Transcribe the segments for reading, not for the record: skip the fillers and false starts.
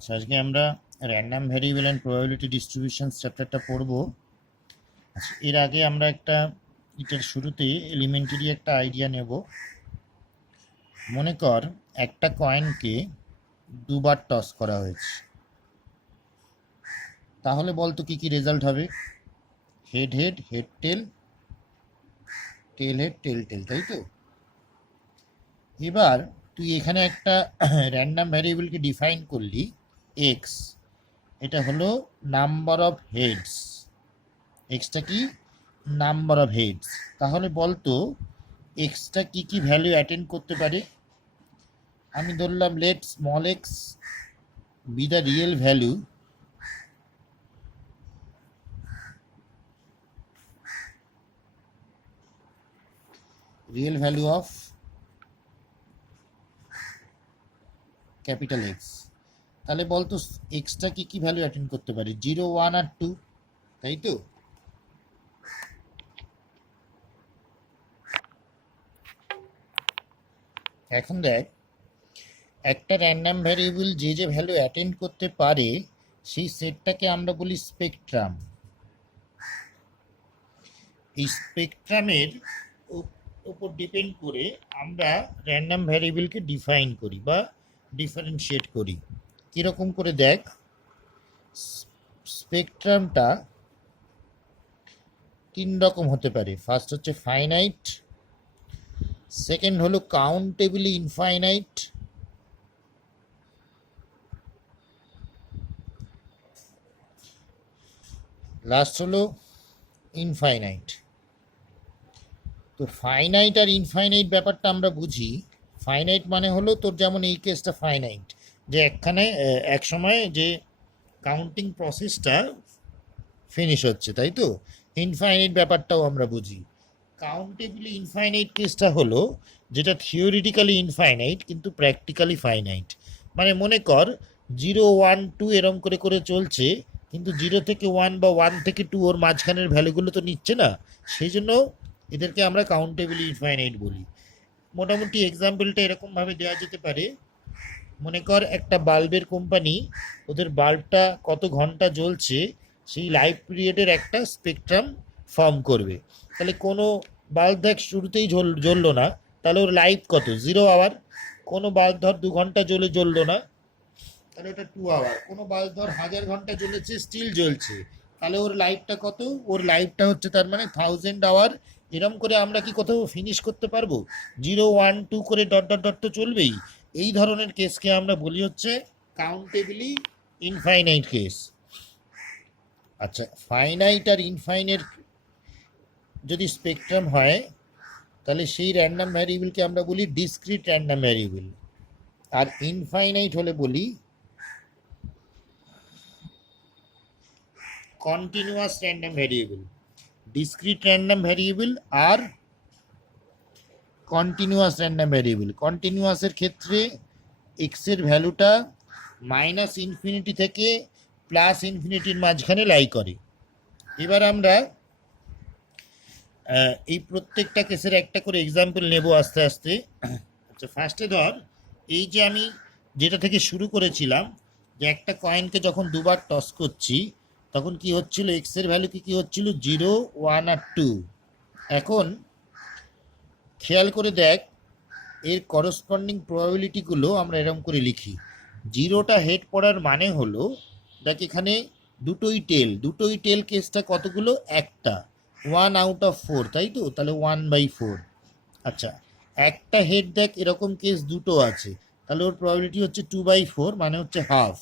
আচ্ছা, আজকে আমরা random variable and probability distributions চ্যাপ্টারটা পড়ব। আচ্ছা, এর আগে আমরা এটার শুরুতেই এলিমেন্টারি একটা আইডিয়া নেব। মনে কর একটা কয়েনকে দুবার টস করা হয়েছে, তাহলে বলতো কি কি রেজাল্ট হবে? Head head, head tail, tail head, tail tail, তাই তো? এবার তুই এখানে একটা র্যান্ডম ভ্যারিয়েবলকে ডিফাইন করলি এক্স, এটা হলো নাম্বার অফ হেডস। এক্সটা কি? Number of heads. তাহলে বলতো এক্সটা কি কি ভ্যালু অ্যাটেন্ড করতে পারে? আমি ধরলাম let small X be the real value of capital X. তাহলে বলতো এক্সটা কি কি ভ্যালু অ্যাটেন্ড করতে পারে? 0, 1 আর 2, তাই তো? এখন দেখ, একটা র্যান্ডম ভ্যারিয়েবল যে যে ভ্যালু অ্যাটেন্ড করতে পারে সেই সেটটাকে আমরা বলি স্পেকট্রাম। এই স্পেকট্রামের উপর ডিপেন্ড করে আমরা র্যান্ডম ভ্যারিয়েবলকে ডিফাইন করি বা ডিফারেন্সিয়েট করি। কীরকম করে দেখ, স্পেকট্রামটা তিন রকম হতে পারে। ফার্স্ট হচ্ছে ফাইনাইট, সেকেন্ড হলো কাউন্টেবলি ইনফাইনাইট, লাস্ট হলো ইনফাইনাইট। তো ফাইনাইট আর ইনফাইনাইট ব্যাপারটা আমরা বুঝি। ফাইনাইট মানে হলো তোর যেমন এই কেসটা ফাইনাইট, যে এক সময় যে কাউন্টিং প্রসেসটা ফিনিশ হচ্ছে, তাই তো? ইনফাইনাইট ব্যাপারটাও আমরা বুঝি। কাউন্টেবলি ইনফাইনাইট কেসটা হলো যেটা থিওরিটিক্যালি ইনফাইনাইট কিন্তু প্র্যাকটিক্যালি ফাইনাইট। মানে মনে কর 0, 1, 2 এরম করে করে চলছে, কিন্তু 0 থেকে 1 বা 1 থেকে 2 ওর মাঝখানের ভ্যালুগুলো তো নিচ্ছে না, সেই জন্য এদেরকে আমরা কাউন্টেবলি ইনফাইনাইট বলি। মোটামুটি এক্সাম্পলটা এরকমভাবে দেওয়া যেতে পারে। মনে কর একটা বাল্বের কোম্পানি, ওদের বাল্বটা কত ঘন্টা জ্বলছে সেই লাইফ পিরিয়ডের একটা স্পেকট্রাম ফর্ম করবে। তাহলে কোনো বাল্ব দেখ শুরুতেই জ্বললো না, তাহলে ওর লাইফ কত? 0 আওয়ার। কোনো বাল্ব ধর 2 ঘন্টা জ্বললো না, তাহলে ওটা 2 আওয়ার। কোনো বাল্ব ধর 1000 ঘন্টা জ্বলেছে, স্টিল জ্বলছে, তাহলে ওর লাইফটা কত? ওর লাইফটা হচ্ছে তার মানে 1000 আওয়ার। এরম করে আমরা কি কোথাও ফিনিশ করতে পারবো? 0, 1, 2 করে ডট ডট ডট তো চলবেই। এই ধরনের কেসকে আমরা বলি হচ্ছে কাউন্টেবলি ইনফাইনাইট কেস। আচ্ছা, ফাইনাইট আর ইনফাইনাইট যদি স্পেকট্রাম হয়, তাহলে সেই র্যান্ডম ভ্যারিয়েবলকে আমরা বলি ডিসক্রিট র্যান্ডম ভ্যারিয়েবল। আর ইনফাইনাইট হলে বলি continuous random variable. Discrete random variable আর কন্টিনিউয়াস র্যান্ডম ভ্যারিয়েবল। কন্টিনিউয়াসের ক্ষেত্রে এক্সের ভ্যালুটা -ইনফিনিটি থেকে +ইনফিনিটির মাঝখানে লাই করে। এবার আমরা এই প্রত্যেকটা কেসের একটা করে এক্সাম্পল নেব আস্তে আস্তে। আচ্ছা, ফার্স্টে ধর এই যে আমি যেটা থেকে শুরু করেছিলাম, যে একটা কয়েনকে যখন দুবার টস করছি তখন কি হচ্ছিল? এক্সের ভ্যালু কি হচ্ছিল? 0, 1 আর 2। এখন খেয়াল করে দেখ, এর করসপন্ডিং প্রবাবিলিটিগুলো আমরা এরকম করে লিখি। 0টা হেড পড়ার মানে হলো, দেখ এখানে দুটোই টেল কেসটা কতগুলো? একটা, 1 আউট অফ 4, তাই তো? তাহলে 1/4। আচ্ছা, একটা হেড দেখ এরকম কেস দুটো আছে, তাহলে ওর প্রবাবিলিটি হচ্ছে 2/4, মানে হচ্ছে হাফ।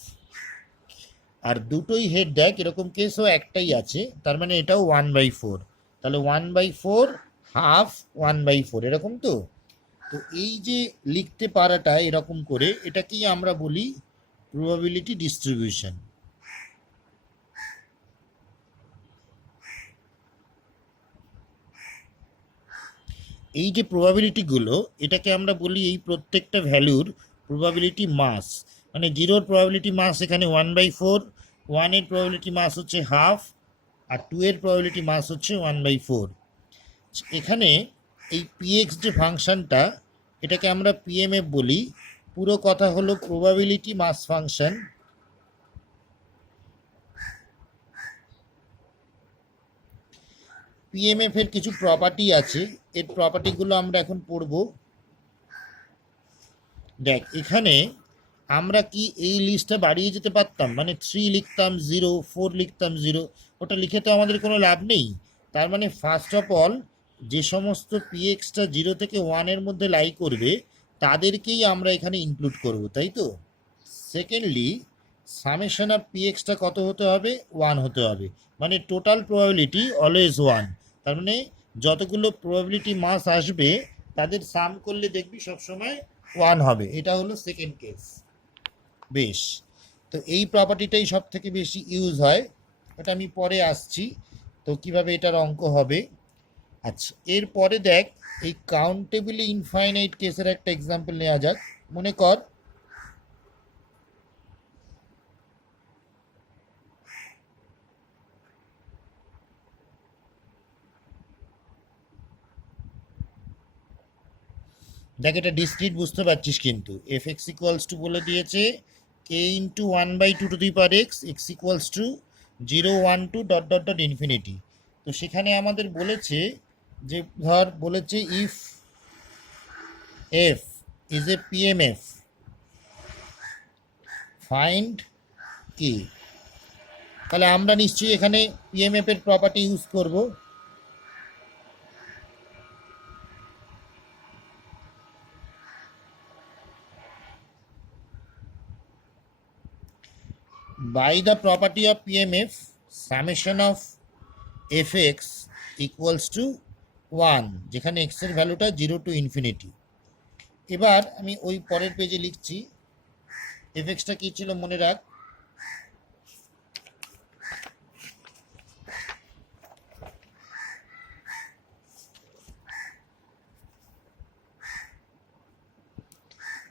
আর দুটোই হেড দেখ এরকম কেসও একটাই আছে, তার মানে এটাও 1/4, তাহলে 1/4 হাফ 1/4, এরকম তো। তো এই যে লিখতে পারাটা এরকম করে, এটাকেই আমরা বলি প্রবাবিলিটি ডিস্ট্রিবিউশন। এই যে প্রবাবিলিটিগুলো, এটাকে আমরা বলি এই প্রত্যেকটা ভ্যালুর প্রবাবিলিটি মাস। মানে 0-র প্রবাবিলিটি মাস এখানে 1/4, 1-এর প্রবাবিলিটি মাস হচ্ছে হাফ, আর 2-এর প্রবাবিলিটি মাস হচ্ছে 1/4। এখানে এই px যে ফাংশনটা, এটাকে আমরা পিএমএফ বলি। পুরো কথা হলো প্রবাবিলিটি মাস ফাংশন পিএমএফ এর কিছু প্রপার্টি আছে, এর প্রপার্টিগুলো আমরা এখন পড়ব। দেখ এখানে আমরা কি এই লিস্টটা বাড়িয়ে যেতে পারতাম, মানে 3 লিখতাম 0, 4 লিখতাম 0, ওটা লিখে তো আমাদের কোনো লাভ নেই। তার মানে ফার্স্ট অফ অল যে সমস্ত পিএক্সটা 0 থেকে 1-এর মধ্যে লাই করবে তাদেরকেই আমরা এখানে ইনক্লুড করব, তাই তো। সেকেন্ডলি সামেশন অফ পিএক্সটা কত হতে হবে, 1 হতে হবে, মানে টোটাল প্রবাবিলিটি অলওয়েজ 1। তার মানে যতগুলো প্রবাবিলিটি মাস আসবে তাদের সাম করলে দেখবি সবসময় 1 হবে। এটা হলো সেকেন্ড কেস। বেশ, তো এই প্রপার্টিটাই সব থেকে বেশি ইউজ হয়, এটা আমি পরে আসছি তো কিভাবে এটার অঙ্ক হবে। আচ্ছা, এরপরে দেখ এই কাউন্টেবলি ইনফাইনাইট কেসের একটা এক্সাম্পল নেওয়া যাক। মনে কর দেখ এটা ডিসক্রিট বুঝতে পারছিস, কিন্তু এফ এক্স ইকুয়ালস টু বলে দিয়েছে K into 1/2 X equals to 0, 1, 2 dot dot dot infinity. তো সেখানে আমাদের বলেছে যে ধর বলেছে if F is a PMF find K. তাহলে আমরা নিশ্চয়ই এখানে পিএমএফ এর প্রপার্টি ইউজ করব। By the property of PMF, summation of fx equals to 1, যেখানে x এর ভ্যালুটা 0 to infinity। এবার আমি ওই পরের পেজে লিখছি, fxটা কি ছিল মনে রাখ,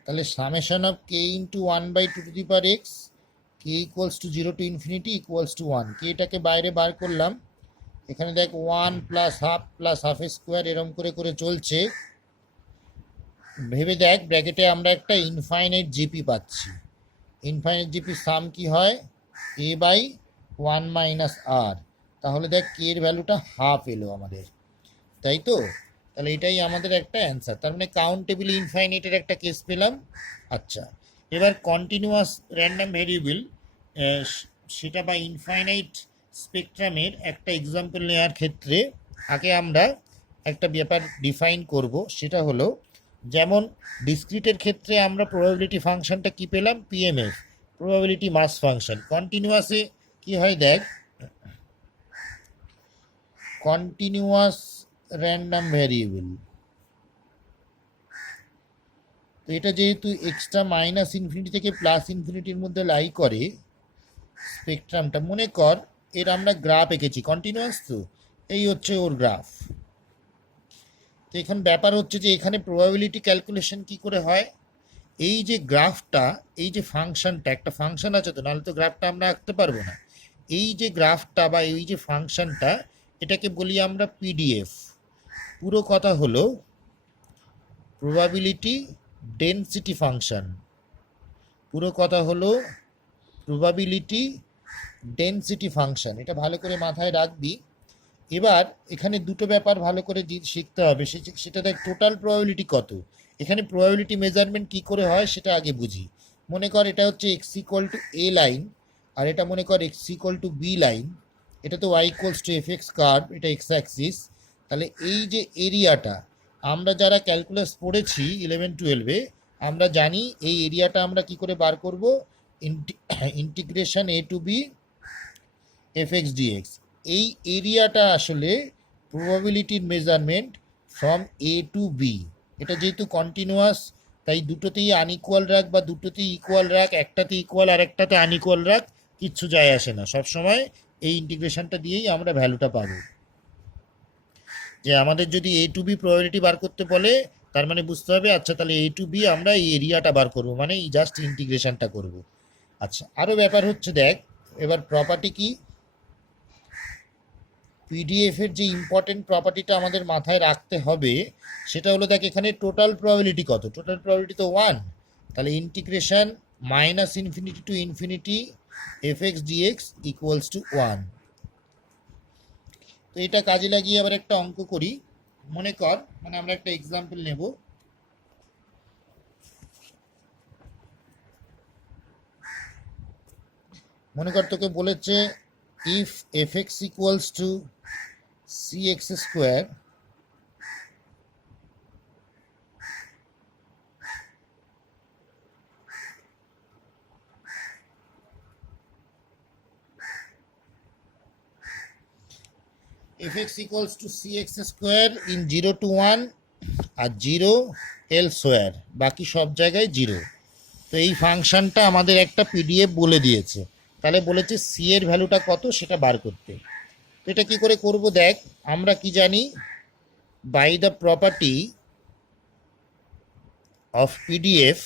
তাহলে summation of k into 1/2 k equals to 0 to infinity equals to 1। কে এটাকে বাইরে বার করলাম, এখানে দেখ 1 প্লাস হাফ স্কোয়ার এরম করে করে চলছে। ভেবে দেখ ব্র্যাকেটে আমরা একটা ইনফাইনাইট জিপি পাচ্ছি। ইনফাইনাইট জিপির সাম কি হয়, a বাই 1 মাইনাস আর। তাহলে দেখ কে এর ভ্যালুটা হাফ এলো আমাদের, তাই তো। তাহলে এটাই আমাদের একটা অ্যান্সার। তার মানে কাউন্টেবল ইনফাইনাইটের একটা কেস পেলাম। আচ্ছা, এবার কন্টিনিউয়াস র্যান্ডম ভেরিয়েবল সেটা বা ইনফাইনাইট স্পেকট্রামের একটা এক্সাম্পল নেওয়ার ক্ষেত্রে আগে আমরা একটা ব্যাপার ডিফাইন করব, সেটা হলো যেমন ডিসক্রিটের ক্ষেত্রে আমরা প্রবাবিলিটি ফাংশনটা কি পেলাম, পিএমএফ, প্রবাবিলিটি মাস ফাংশন। কন্টিনিউয়াসে কি হয় দেখ, কন্টিনিউয়াস র্যান্ডম ভ্যারিয়েবল, তো এটা যেহেতু এক্সট্রা মাইনাস ইনফিনিটি থেকে প্লাস ইনফিনিটির মধ্যে লাই করে স্পেকট্রামটা, মনে কর এর আমরা গ্রাফ এঁকেছি, কন্টিনিউয়াস তো এই হচ্ছে ওর গ্রাফ। তো এখন ব্যাপার হচ্ছে যে এখানে প্রবাবিলিটি ক্যালকুলেশন কি করে হয়, এই যে গ্রাফটা, এই যে ফাংশনটা, একটা ফাংশন আছে তো, নাহলে তো গ্রাফটা আমরা আঁকতে পারবো না। এই যে গ্রাফটা বা এই যে ফাংশনটা, এটাকে বলি আমরা পিডিএফ। পুরো কথা হলো প্রবাবিলিটি ডেনসিটি ফাংশন, পুরো কথা হলো প্রবাবিলিটি ডেনসিটি ফাংশন। এটা ভালো করে মাথায় রাখবি। এবার এখানে দুটো ব্যাপার ভালো করে শিখতে হবে, সেটা দেখ টোটাল প্রবাবিলিটি কত। এখানে প্রবাবিলিটি মেজারমেন্ট কি করে হয় সেটা আগে বুঝি। মনে কর এটা হচ্ছে X equal to A line, আর এটা মনে কর X equal to B line, এটা তো Y equals to F X curve, এটা এক্স অ্যাক্সিস। তাহলে এই যে এরিয়াটা, আমরা যারা ক্যালকুলাস পড়েছি 11-12-এ, আমরা জানি এই এরিয়াটা আমরা কি করে বার করব, integration A to B F x DX. এই এরিয়াটা আসলে প্রবাবিলিটির measurement from A to B. এটা যেহেতু কন্টিনিউয়াস, তাই দুটোতেই আনইকুয়াল রাখ বা দুটোতেই ইকুয়াল রাখ, একটাতে ইকুয়াল আর একটাতে আনইকুয়াল রাখ, কিচ্ছু যায় আসে না। সবসময় এই ইন্টিগ্রেশনটা দিয়েই আমরা ভ্যালুটা পাবো। যে আমাদের যদি এ টু বি প্রবাবিলিটি বার করতে বলে, তার মানে বুঝতে হবে আচ্ছা তাহলে এ টু বি আমরা এই এরিয়াটা বার করবো, মানে এই জাস্ট ইন্টিগ্রেশনটা করব। আচ্ছা, আরও ব্যাপার হচ্ছে দেখ, এবার প্রপার্টি কি, পিডিএফের যে ইম্পর্টেন্ট প্রপার্টিটা আমাদের মাথায় রাখতে হবে সেটা হলো দেখ এখানে টোটাল প্রবাবিলিটি কত, টোটাল প্রবাবিলিটি তো 1। তাহলে integration minus infinity to infinity F x dx equals to 1। তো তো এটা কাজে লাগিয়ে আবার একটা অঙ্ক করি। মনে কর, মানে আমরা একটা এক্সাম্পল নেব। মনে কর তোকে বলেছে if F X equals to C X square, fx equals to cx square in 0 to 1 আর 0 elsewhere, বাকি সব জায়গায় 0। তো এই ফাংশনটা আমাদের একটা পিডিএফ বলে দিয়েছে, তাহলে বলেছে সি এর ভ্যালুটা কত সেটা বার করতে। তো এটা কি করে করব দেখ, আমরা কি জানি, by the property of PDF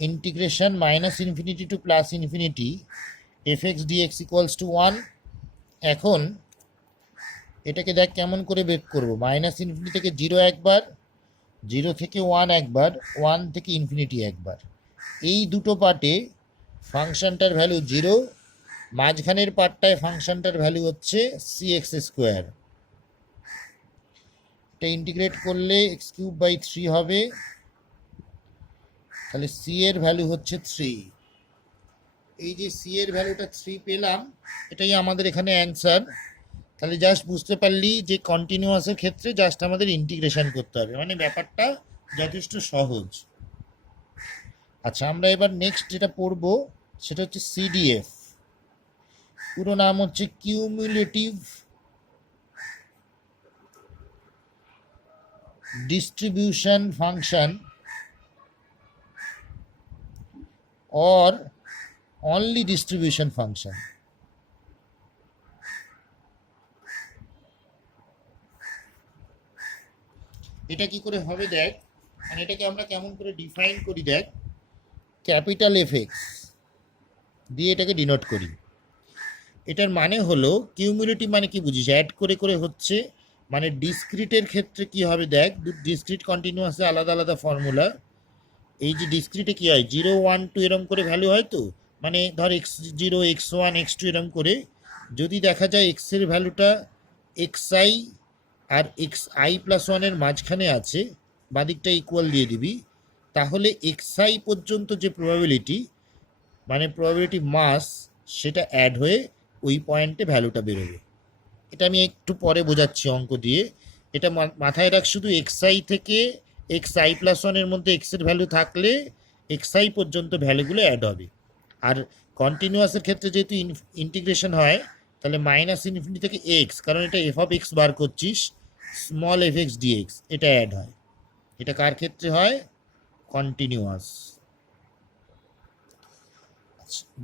integration minus infinity to plus infinity F x dx equals to 1। এখন এটাকে দেখ কেমন করে বের করব, মাইনাস ইনফিনিটি থেকে 0 একবার, 0 থেকে 1 একবার, 1 থেকে ইনফিনিটি একবার। এই দুটো পার্টে ফাংশনটার ভ্যালু 0, মাঝখানের পার্টটায় ফাংশনটার ভ্যালু হচ্ছে সি এক্স স্কোয়ার। এটা ইন্টিগ্রেট করলে এক্স কিউব বাই 3 হবে, তাহলে সি এর ভ্যালু হচ্ছে 3। এই যে সি এর ভ্যালুটা 3 পেলাম, এটাই আমাদের এখানে অ্যান্সার। তাহলে জাস্ট বুঝতে পারলি যে কন্টিনিউয়াসের ক্ষেত্রে জাস্ট আমাদের ইন্টিগ্রেশন করতে হবে, মানে ব্যাপারটা যথেষ্ট সহজ। আচ্ছা, আমরা এবার নেক্সট যেটা পড়বো সেটা হচ্ছে সিডিএফ। পুরো নাম হচ্ছে cumulative distribution function or only distribution function। এটা কি করে হবে দেখ, মানে এটাকে আমরা কেমন করে ডিফাইন করি দেখ, ক্যাপিটাল এফ এক্স দিয়ে এটাকে ডিনোট করি। এটার মানে হলো কিউমুলেটিভ মানে কি বুঝিস, অ্যাড করে করে হচ্ছে, মানে ডিসক্রিটের ক্ষেত্রে কি হবে দেখ, ডিসক্রিট কন্টিনিউয়াসে আলাদা আলাদা ফর্মুলা। এই যে ডিসক্রিটে কি হয়, 0 1 2 এরম করে ভ্যালু হয়, তো মানে ধর x0 x1 x2 এরম করে। যদি দেখা যায় এক্স এর ভ্যালুটা xi আর xi প্লাস 1 এর মাঝখানে আছে, বাদিকটা ইকুয়াল দিয়ে দিবি, তাহলে xi পর্যন্ত যে প্রবাবিলিটি, মানে প্রবাবিলিটি মাস, সেটা অ্যাড হয়ে ওই পয়েন্টে ভ্যালুটা বেরোবে। এটা আমি একটু পরে বোঝাচ্ছি অঙ্ক দিয়ে। এটা মাথায় রাখ, শুধু xi থেকে xi প্লাস 1 এর মধ্যে x এর ভ্যালু থাকলে xi পর্যন্ত ভ্যালুগুলো অ্যাড হবে। আর কন্টিনিউয়াসের ক্ষেত্রে যেহেতু ইন্টিগ্রেশন হয়, তাহলে মাইনাস ইনফিনিটি থেকে এক্স, কারণ এটা এফ অফ এক্স বার করছিস, স্মল এফ এক্স ডিএক্স, এটা অ্যাড হয়। এটা কার ক্ষেত্রে হয়, কন্টিনিউয়াস।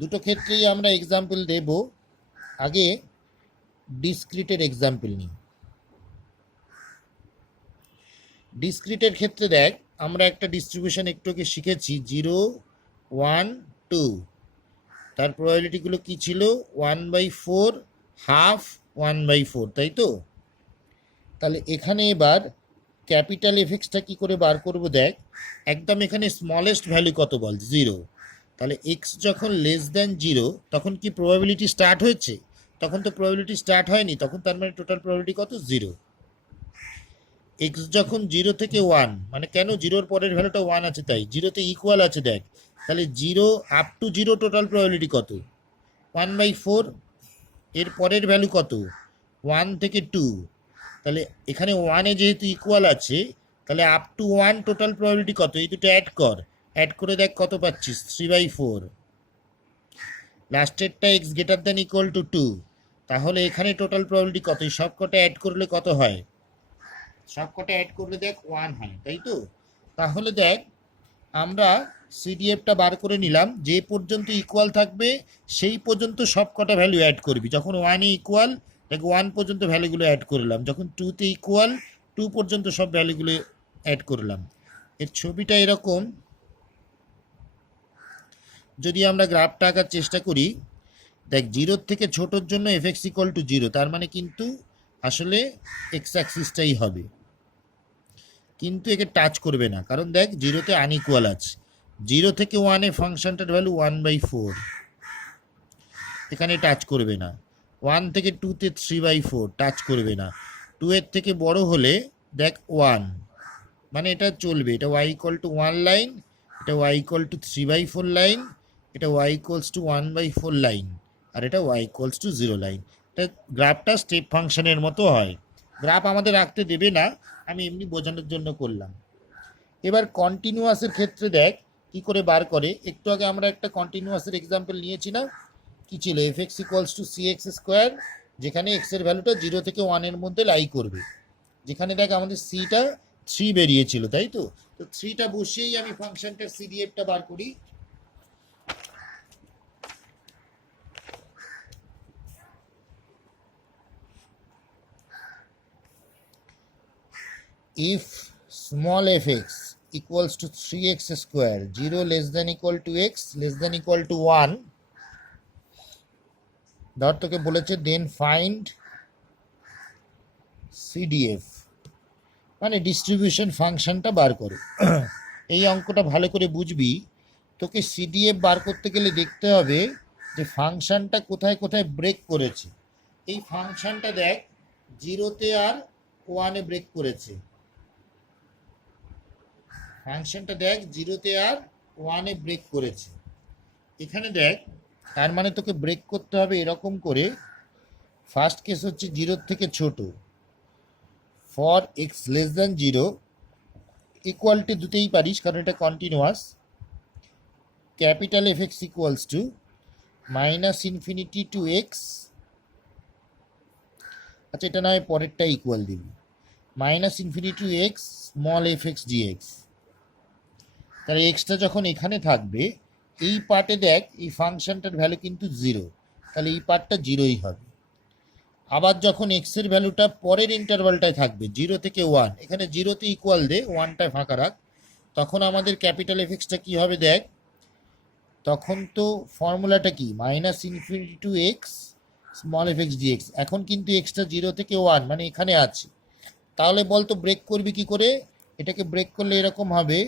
দুটো ক্ষেত্রেই আমরা এক্সাম্পল দেব। আগে ডিসক্রিটের এক্সাম্পল নিই। ডিসক্রিটের ক্ষেত্রে দেখ, আমরা একটা ডিস্ট্রিবিউশন একটু আগে শিখেছি, 0 1 2, তার প্রবাবিলিটিগুলো কি ছিল, 1/4, হাফ, 1/4, তাই তো। তাহলে এখানে এবার ক্যাপিটাল এফেক্সটা কি করে বার করব দেখ, একদম এখানে স্মলেস্ট ভ্যালু কত বল, 0। তাহলে এক্স যখন লেস দ্যান 0 তখন কি প্রবাবিলিটি স্টার্ট হয়েছে, তখন তো প্রবাবিলিটি স্টার্ট হয়নি, তখন তার মানে টোটাল প্রবাবিলিটি কত, 0। এক্স যখন 0 থেকে 1, মানে কেন 0-র পরের ভ্যালুটা 1 আছে তাই, 0-তে ইকুয়াল আছে দেখ, তাহলে 0 আপ টু 0 টোটাল প্রবাবিলিটি কত, 1/4। এর পরের ভ্যালু কত, 1 থেকে 2, তাহলে এখানে 1-এ যেহেতু ইকুয়াল আছে, তাহলে আপ টু 1 টোটাল প্রবাবিলিটি কত, এই দুটো অ্যাড কর, অ্যাড করে দেখ কত পাচ্ছিস, 3/4। লাস্টেরটা X greater than equal to 2, তাহলে এখানে টোটাল প্রবাবিলিটি কত, এই সব কটা অ্যাড করলে কত হয়, সব কটা অ্যাড করলে দেখ 1 হয়, তাই তো। তাহলে দেখ আমরা সিডিএফটা বার করে নিলাম, যে পর্যন্ত ইকুয়াল থাকবে সেই পর্যন্ত সব কটা ভ্যালু অ্যাড করবি। যখন 1-এ ইকুয়াল, দেখ 1 পর্যন্ত ভ্যালুগুলো অ্যাড করলাম, যখন 2-তে ইকুয়াল 2 পর্যন্ত সব ভ্যালুগুলো অ্যাড করলাম। এর ছবিটা এরকম, যদি আমরা গ্রাফটা আঁকার চেষ্টা করি, দেখ 0-র থেকে ছোটোর জন্য এফ এক্স ইকুয়াল টু 0, তার মানে কিন্তু আসলে এক্স অ্যাক্সিসটাই হবে, কিন্তু একে টাচ করবে না, কারণ দেখ 0-তে আনইকুয়াল আছে। 0 থেকে 1-এ ফাংশনটার ভ্যালু 1/4, এখানে টাচ করবে না। 1 থেকে 2-তে 3/4 টাচ করবে না। 2 এর থেকে বড় হলে দেখ 1, মানে এটা চলবে। এটা y ইকুয়াল টু 1 লাইন, এটা y ইকুয়াল টু 3/4 লাইন, এটা y ইকুয়ালস টু 1/4 লাইন, আর এটা y ইকুয়ালস টু 0 লাইন। এটা গ্রাফটা স্টেপ ফাংশনের মতো হয়। গ্রাফ আমাদের রাখতে দেবে না, আমি এমনি বোঝানোর জন্য করলাম। এবার কন্টিনিউয়াসের ক্ষেত্রে দেখ কি করে বার করে। একটু আগে আমরা একটা কন্টিনিউয়াসের এক্সাম্পল নিয়েছি না, কি ছিল, F X equals to C X square, যেখানে এক্স এর ভ্যালুটা 0 থেকে 1 এর মধ্যে লাই করবে। যেখানে দেখ আমাদের সিটা 3 বেরিয়েছিল, তাই তো। তো 3টা বসিয়েই আমি ফাংশনটার সিডিএফটা বার করি। if small fx equals to 3x square 0 less than equal to x less than equal to 1, ধর তোকে বলেছে দেন ফাইন্ড সিডিএফ, মানে ডিস্ট্রিবিউশন ফাংশনটা বার করো। এই অঙ্কটা ভালো করে বুঝবি। তোকে সিডিএফ বার করতে গেলে দেখতে হবে যে ফাংশনটা কোথায় কোথায় ব্রেক করেছে। এই ফাংশনটা দেখ 0-তে আর 1-এ ব্রেক করেছে। ফাংশনটা দেখ 0-তে আর 1-এ ব্রেক করেছে। এখানে দেখ, তার মানে তোকে ব্রেক করতে হবে এরকম করে। ফার্স্ট কেস হচ্ছে 0-র থেকে ছোট, ফর এক্স লেস দ্যান 0, ইকুয়ালটি দুতেই পারিস কারণ এটা continuous. Capital F X equals to -minus infinity to X, আচ্ছা এটা নয় পরেরটা ইকুয়াল দিবি, -minus infinity to X small F x DX. তাহলে এক্সটা যখন এখানে থাকবে, এই পার্টে দেখ এই ফাংশনটার ভ্যালু কিন্তু 0, তাহলে এই পার্টটা 0ই হবে। আবার যখন এক্সের ভ্যালুটা পরের ইন্টারভালটায় থাকবে 0 থেকে 1, এখানে 0-তে ইকুয়াল দে, 1টায় ফাঁকা রাখ, তখন আমাদের ক্যাপিটাল এফ এক্সটা কী হবে দেখ। তখন তো ফর্মুলাটা কি, -minus infinity to X small F x DX. এখন কিন্তু এক্সটা 0 থেকে 1 মানে এখানে আছে। তাহলে বল তো ব্রেক করবি কি করে। এটাকে ব্রেক করলে এরকম হবে,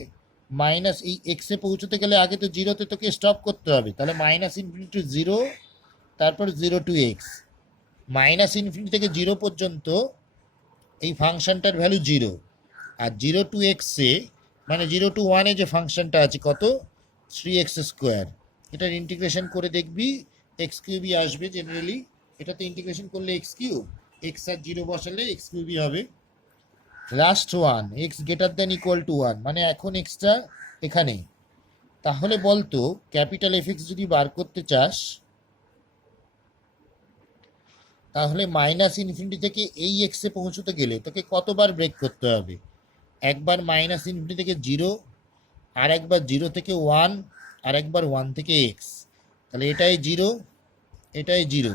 মাইনাস এই এক্সে পৌঁছতে গেলে আগে তো 0-তে তোকে স্টপ করতে হবে, তাহলে -ইনফিনিটি টু 0, তারপর 0 টু এক্স। -ইনফিনিটি থেকে 0 পর্যন্ত এই ফাংশনটার ভ্যালু 0, আর 0 টু এক্সে মানে 0 টু 1-এ যে ফাংশনটা আছে কত, 3x স্কোয়ার। এটার ইন্টিগ্রেশন করে দেখবি এক্স কিউবই আসবে জেনারেলি। এটাতে ইন্টিগ্রেশন করলে এক্স কিউব, এক্স আর 0 বসালে এক্স কিউবই হবে। Last 1 x greater than equal two 1, মানে এখন এক্সটা এখানে। তাহলে বলতো ক্যাপিটাল এফ এক্স যদি বার করতে চাস, তাহলে -ইনফিনিটি থেকে এই এক্সে পৌঁছতে গেলে তোকে কতবার ব্রেক করতে হবে। একবার -ইনফিনিটি থেকে 0, আর একবার 0 থেকে 1, আর একবার 1 থেকে এক্স। তাহলে এটাই 0, এটাই 0,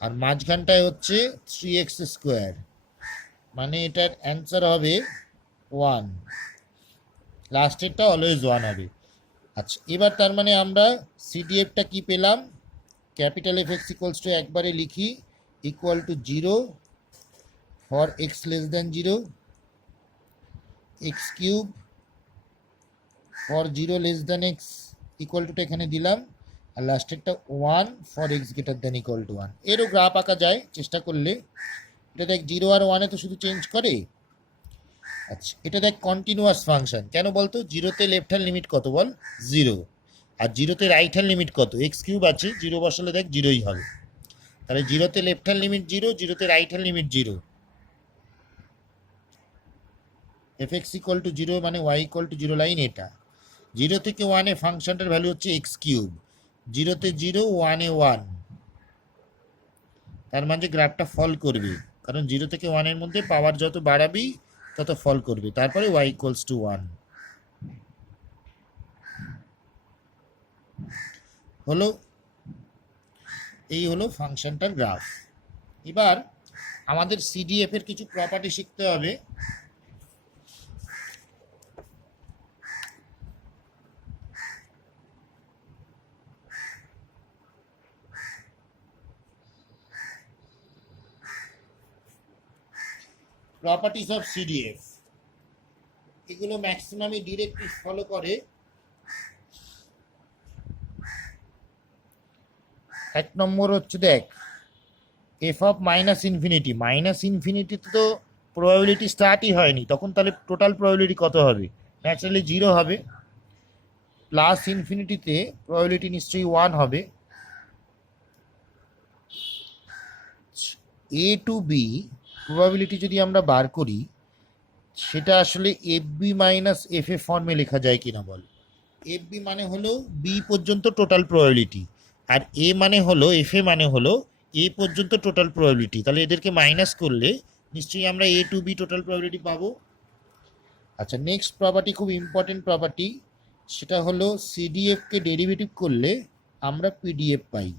আর মাঝখানটায় হচ্ছে 3x স্কোয়ার, মানে এটার অ্যান্সার হবে 1। লাস্টেরটা অলওয়েজ 1 হবে। আচ্ছা এবার তার মানে আমরা সিডিএফটা কি পেলাম, capital F X equals two একবারে লিখি equal to 0 for X less than 0, x cube for 0 less than x equal টুটা এখানে দিলাম, আর লাস্টেরটা 1 for x greater than equal two 1। এরও গ্রাফ আঁকা যায় চেষ্টা করলে। এটা দেখ 0 আর 1-এ তো শুধু চেঞ্জ করে। আচ্ছা এটা দেখ কন্টিনিউয়াস ফাংশন, কেন বলতো, 0-তে লেফট হ্যান্ড লিমিট কত বল, 0, আর 0-তে রাইট হ্যান্ড লিমিট কত, এক্স কিউব আছে, 0 বসালে দেখ 0ই হবে। তাহলে 0-তে লেফট হ্যান্ড লিমিট 0, 0-তে right hand limit 0। F X equal to 0 মানে ওয়াই ইকুয়াল টু 0 লাইন এটা। 0 থেকে 1-এ ফাংশনটার ভ্যালু হচ্ছে এক্স কিউব, 0-তে 0, 1-এ 1, তার মানে গ্রাফটা ফল করবে, কারণ 0 থেকে 1-এর মধ্যে পাওয়ার যত বাড়াবি তত ফল করবে। তারপরে y ইকুয়ালস টু 1 হলো। এই হলো ফাংশনটার গ্রাফ। এবার আমাদের সিডিএফ এর কিছু প্রপার্টি শিখতে হবে। প্রপার্টিজ অফ সিডিএফ, এগুলো ম্যাক্সিমামই ডিরেক্টলি ফলো করে। এক নম্বর হচ্ছে দেখ, এফ অফ মাইনাস ইনফিনিটিতে তো প্রবাবিলিটি স্টার্টই হয়নি, তখন তাহলে টোটাল প্রবাবিলিটি কত হবে? ন্যাচারালি 0 হবে। প্লাস ইনফিনিটিতে প্রবাবিলিটি নিশ্চয়ই 1 হবে। এ টু বি প্রবাবিলিটি যদি আমরা বার করি, সেটা আসলে F B minus F A ফর্মে লেখা যায় কিনা বল। এফ বি মানে হলো বি পর্যন্ত টোটাল প্রবাবিলিটি, আর এ মানে হলো এফ এ মানে হলো এ পর্যন্ত টোটাল প্রবাবিলিটি। তাহলে এদেরকে মাইনাস করলে নিশ্চয়ই আমরা A to B total probability পাবো। আচ্ছা, নেক্সট প্রপার্টি, খুব ইম্পর্টেন্ট প্রপার্টি, সেটা হলো সিডিএফকে ডেরিভেটিভ করলে আমরা পিডিএফ পাই।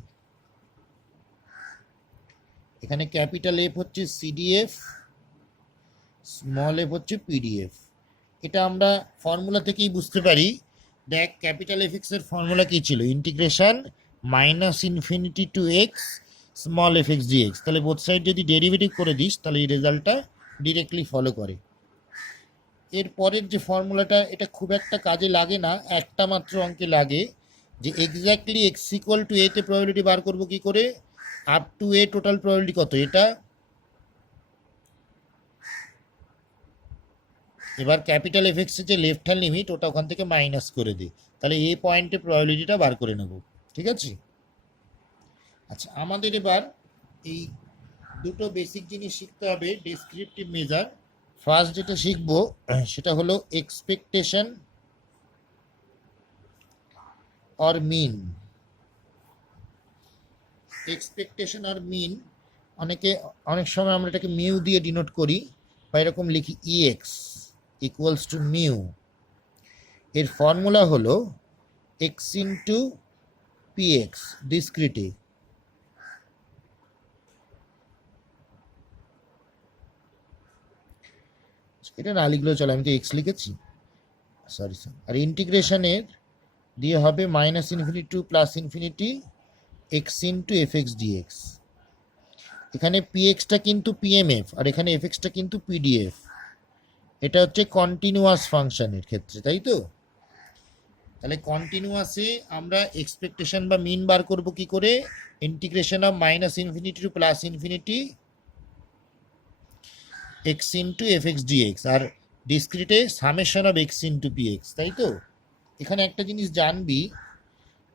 এখানে ক্যাপিটাল এফ হচ্ছে সিডিএফ, স্মল এফ হচ্ছে পিডিএফ। এটা আমরা ফর্মুলা থেকেই বুঝতে পারি। দেখ, ক্যাপিটাল এফ এক্স এর ফর্মুলা কি ছিল? Integration minus infinity to X small F x DX. তাহলে বোথ সাইড যদি ডেরিভেটিভ করে দিস, তাহলে এই রেজাল্টটা ডিরেক্টলি ফলো করে। এর পরের যে ফর্মুলাটা, এটা খুব একটা কাজে লাগে না, একটা মাত্র অঙ্কে লাগে, যে এক্স্যাক্টলি এক্স ইকুয়াল টু এ তে প্রবাবিলিটি বার করবো কি করে, up to A total probability কত এটা। এবার ক্যাপিটাল এফ এক্স এর যে লেফট হ্যান্ড লিমিট, ওটা ওখান থেকে মাইনাস করে দিই, তাহলে এ পয়েন্টে প্রবাবিলিটিটা বার করে নেব। ঠিক আছে? আচ্ছা, আমাদের এবার এই দুটো বেসিক জিনিস শিখতে হবে, ডেসক্রিপটিভ মেজার। ফার্স্ট যেটা শিখবো সেটা হলো এক্সপেকটেশন অর মিন। এক্সপেকটেশন আর মিন অনেক সময় আমরা এটাকে মিউ দিয়ে ডিনোট করি, বা এরকম লিখি ইএক্স ইকুয়ালস টু মিউ। এর ফর্মুলা হলো এক্স ইন্টু পিএক্স ডিসক্রিটে। এটা না লিখলেও চলে, আমি তো এক্স লিখেছি, সরি। আর ইন্টিগ্রেশনের দিয়ে হবে minus infinity to plus infinity X into F x DX. এখানে পিএক্সটা কিন্তু পিএমএফ, আর এখানে এফ এক্সটা কিন্তু পিডিএফ। এটা হচ্ছে কন্টিনিউয়াস ফাংশনের ক্ষেত্রে, তাই তো? তাহলে কন্টিনিউয়াসে আমরা এক্সপেকটেশন বা মিন বার করব কি করে? Integration of minus infinity to plus infinity X into F x DX, আর ডিসক্রিটে summation of X into PX, তাই তো? এখানে একটা জিনিস জানবি,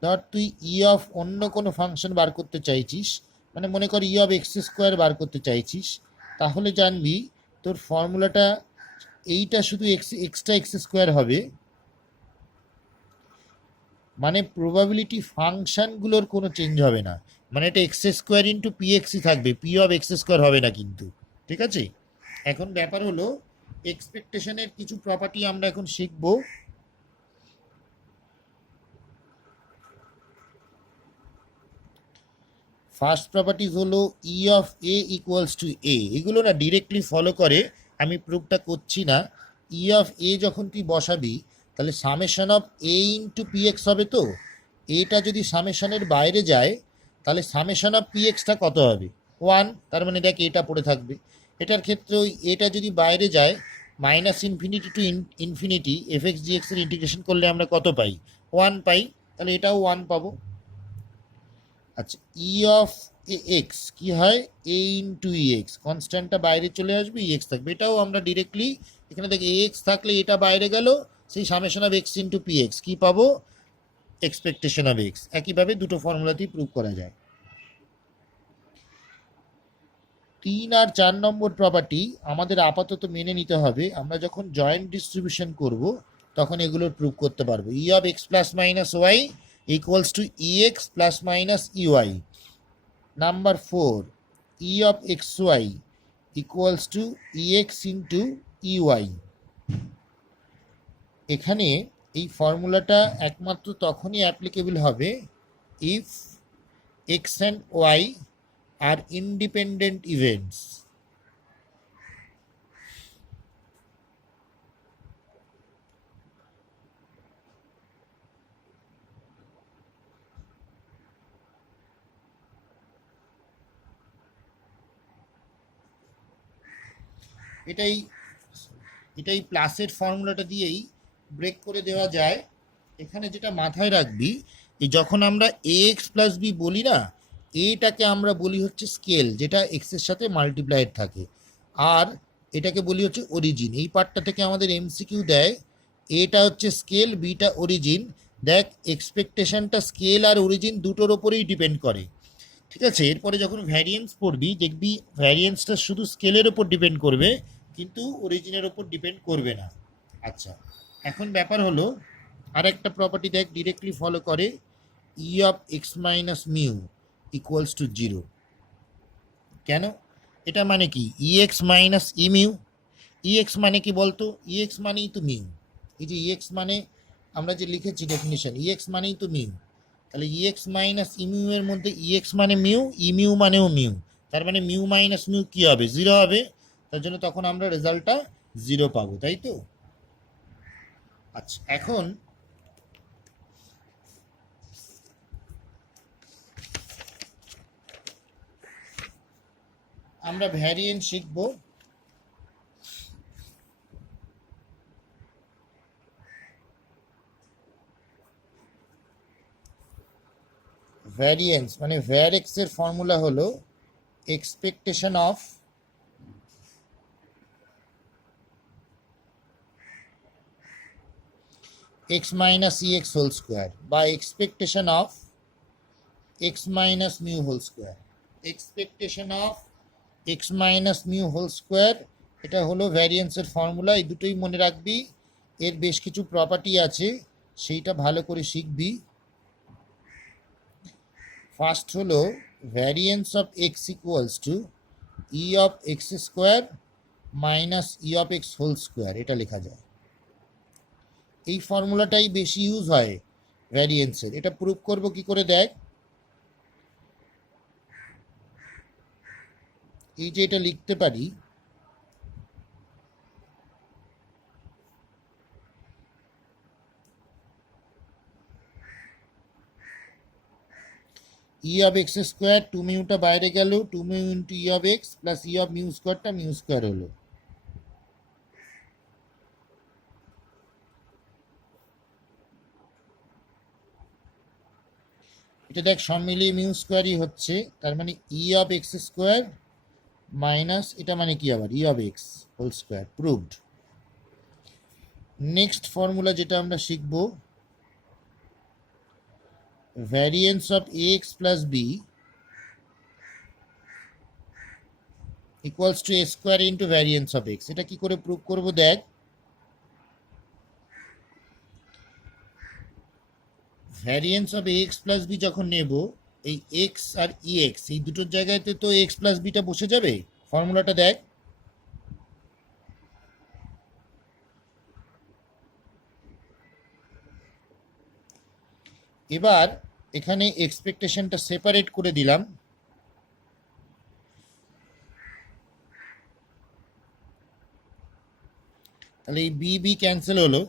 ধর তুই ই অফ অন্য কোনো ফাংশন বার করতে চাইছিস, মানে মনে কর ই অফ এক্স স্কোয়ার বার করতে চাইছিস, তাহলে জানবি তোর ফর্মুলাটা এইটা শুধু এক্সট্রা এক্স স্কোয়ার হবে, মানে প্রবাবিলিটি ফাংশনগুলোর কোনো চেঞ্জ হবে না, মানে এটা এক্স স্কোয়ার ইন্টু পি এক্সই থাকবে, পি অফ এক্স স্কোয়ার হবে না কিন্তু। ঠিক আছে? এখন ব্যাপার হলো এক্সপেকটেশনের কিছু প্রপার্টি আমরা এখন শিখব। ফার্স্ট প্রপার্টিজ হলো E of A equals to A. এগুলো না ডিরেক্টলি ফলো করে, আমি প্রুফটা করছি না। ই অফ এ যখন তুই বসাবি, তাহলে summation of A into P x হবে। তো এটা যদি সামেশনের বাইরে যায়, তাহলে সামেশন অফ পি এক্সটা কত হবে? 1। তার মানে দেখ, এটা পড়ে থাকবে। এটার ক্ষেত্রে এটা যদি বাইরে যায়, minus infinity to infinity F x DX এর ইন্টিগ্রেশন করলে আমরা কত পাই? 1 পাই। তাহলে এটাও 1 পাবো। আচ্ছা, ই অফ এক্স কি হয়? এ ইন্টু ই এক্স, কনস্ট্যান্টটা বাইরে চলে আসবে, ই এক্স থাকবে। এটাও আমরা ডিরেক্টলি এখানে দেখি, এ এক্স থাকলে এটা বাইরে গেল, সেই summation of X into P X কী পাবো? Expectation of X. একইভাবে দুটো ফর্মুলাতেই প্রুভ করা যায়। 3 আর 4 নম্বর প্রপার্টি আমাদের আপাতত মেনে নিতে হবে, আমরা যখন জয়েন্ট ডিস্ট্রিবিউশন করব তখন এগুলোর প্রুভ করতে পারবো। E of X plus minus Y equals to ex plus minus ey. Number 4, e of xy equals to ex into ey. এখানে এই ফর্মুলাটা একমাত্র তখনই অ্যাপ্লিকেবল হবে if x and y are independent events. এটাই প্লাসের ফর্মুলাটা দিয়েই ব্রেক করে দেওয়া যায়। এখানে যেটা মাথায় রাখবি, এই যখন আমরা এ এক্স প্লাস বি বলি না, এটাকে আমরা বলি হচ্ছে স্কেল, যেটা এক্সের সাথে মাল্টিপ্লাইড থাকে, আর এটাকে বলি হচ্ছে অরিজিন। এই পার্টটা থেকে আমাদের এমসিকিউ দেয়, এটা হচ্ছে স্কেল, বিটা অরিজিন। দেখ, এক্সপেকটেশনটা স্কেল আর অরিজিন দুটোর ওপরেই ডিপেন্ড করে, ঠিক আছে। এরপরে যখন ভ্যারিয়েন্স পড়বি দেখবি ভ্যারিয়েন্সটা শুধু স্কেলের ওপর ডিপেন্ড করবে, কিন্তু অরিজিনের ওপর ডিপেন্ড করবে না। আচ্ছা, এখন ব্যাপার হলো আর একটা প্রপার্টি দেখ, ডিরেক্টলি ফলো করে, ই of X minus mu equals to zero. কেন? এটা মানে কি, ই এক্স মাইনাস ই মিউ। ই এক্স মানে কি বলতো? ই এক্স মানেই তো মিউ। এই যে ই এক্স মানে আমরা যে লিখেছি ডেফিনিশন, ই এক্স মানেই তো মিউ। তাহলে ই এক্স মাইনাস ই মিউ এর মধ্যে ই এক্স মানে মিউ, ই মিউ মানেও মিউ, তার মানে মিউ মাইনাস মিউ কী হবে? জিরো হবে। তার জন্য তখন আমরা রেজাল্টটা জিরো পাবো, তাই তো? আচ্ছা, এখন আমরা ভ্যারিয়েন্ট শিখবো। ভ্যারিয়েন্স মানে ভ্যার এক্স এর ফর্মুলা হলো expectation of X minus E X whole square বা expectation of X minus mu whole square. Expectation of X minus mu whole square, এটা হলো ভ্যারিয়েন্সের ফর্মুলা। এই দুটোই মনে রাখবি। এর বেশ কিছু প্রপার্টি আছে, সেইটা ভালো করে শিখবি। ফার্স্ট হলো variance of X equals to E of X square minus E of X whole square, এটা লেখা যায়। এই ফর্মুলাটাই বেশি ইউজ হয় ভ্যারিয়েন্সের। এটা প্রুভ করব কি করে, দেখ। এই যে এটা লিখতে পারি, E of X square, two মিউটা বাইরে গেল, two mu into E of X plus E of mu স্কোয়ারটা মিউ স্কোয়ার হলো। এটা দেখ সব মিলিয়ে মিউ স্কোয়ারই হচ্ছে, তার মানে E of X square minus এটা মানে কি আবার E of X whole square, proved. Next formula যেটা আমরা শিখব, variance of A X plus B equals to A square into variance of X. এটা কি করে প্রুভ করব, দেখ। Variance of X plus B যখন নেব, এই এক্স আর ই এক্স এই দুটোর জায়গাতে তো এক্স প্লাস বিটা বসে যাবে। ফর্মুলাটা দেখ, এবার এখানে এক্সপেকটেশনটা সেপারেট করে দিলাম। তাহলে এই বি বি ক্যান্সেল হলো,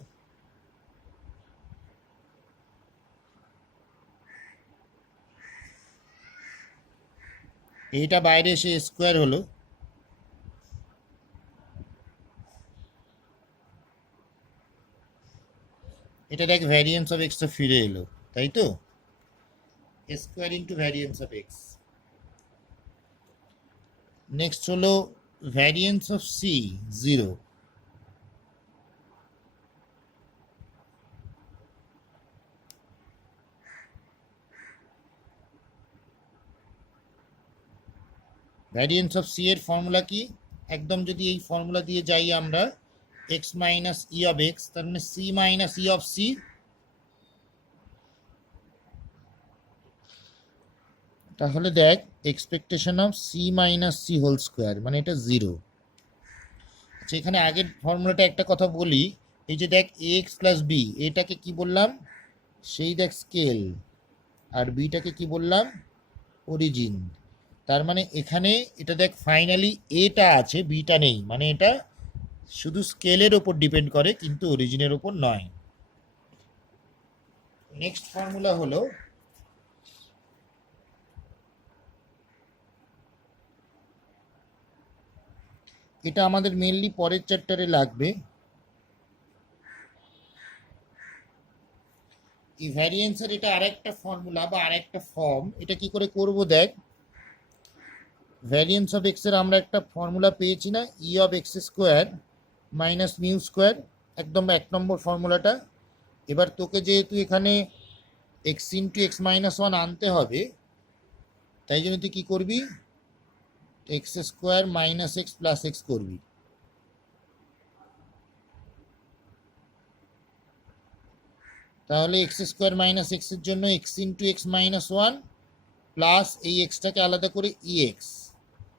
এইটা বাইরে এসে স্কোয়ার হলো। এটা দেখ ভ্যারিয়েন্স অফ এক্সটা ফিরে এলো, তাই তো? Square into variance of X. Next হলো variance of C, zero. Variance of C এর ফর্মুলা কি? একদম যদি এই ফর্মুলা দিয়ে যাই আমরা, X minus E of X, তার মানে C minus E of C. তাহলে দেখ expectation of C minus C whole square মানে এটা জিরো। আচ্ছা, এখানে আগের ফর্মুলাটা একটা কথা বলি, এই যে দেখ এ এক্স প্লাস বি, এটাকে কি বললাম? সেই দেখ স্কেল, আর বিটাকে কি বললাম? অরিজিন। তার মানে এখানে এটা দেখ ফাইনালি এটা আছে, বিটা নেই, মানে এটা শুধু স্কেলের ওপর ডিপেন্ড করে কিন্তু অরিজিনের ওপর নয়। নেক্সট ফর্মুলা হলো এটা আমাদের মেনলি পরের চ্যাপ্টারে লাগবে, এই ভ্যারিয়েন্সের এটা আরেকটা ফর্মুলা বা আরেকটা ফর্ম, এটা কি করে করব দেখ। ভ্যারিয়েন্স অফ এক্স এর আমরা একটা ফর্মুলা পেয়েছি না, ই of X square minus mu square, একদম 1 নম্বর ফর্মুলাটা। এবার তোকে যেহেতু এখানে x into x minus one আনতে হবে, তাই জন্য তুই কী করবি, x square minus x plus x করবি। তাহলে এক্স স্কোয়ার মাইনাস এক্সের জন্য x into x minus one plus এই এক্সটাকে আলাদা করে ই এক্স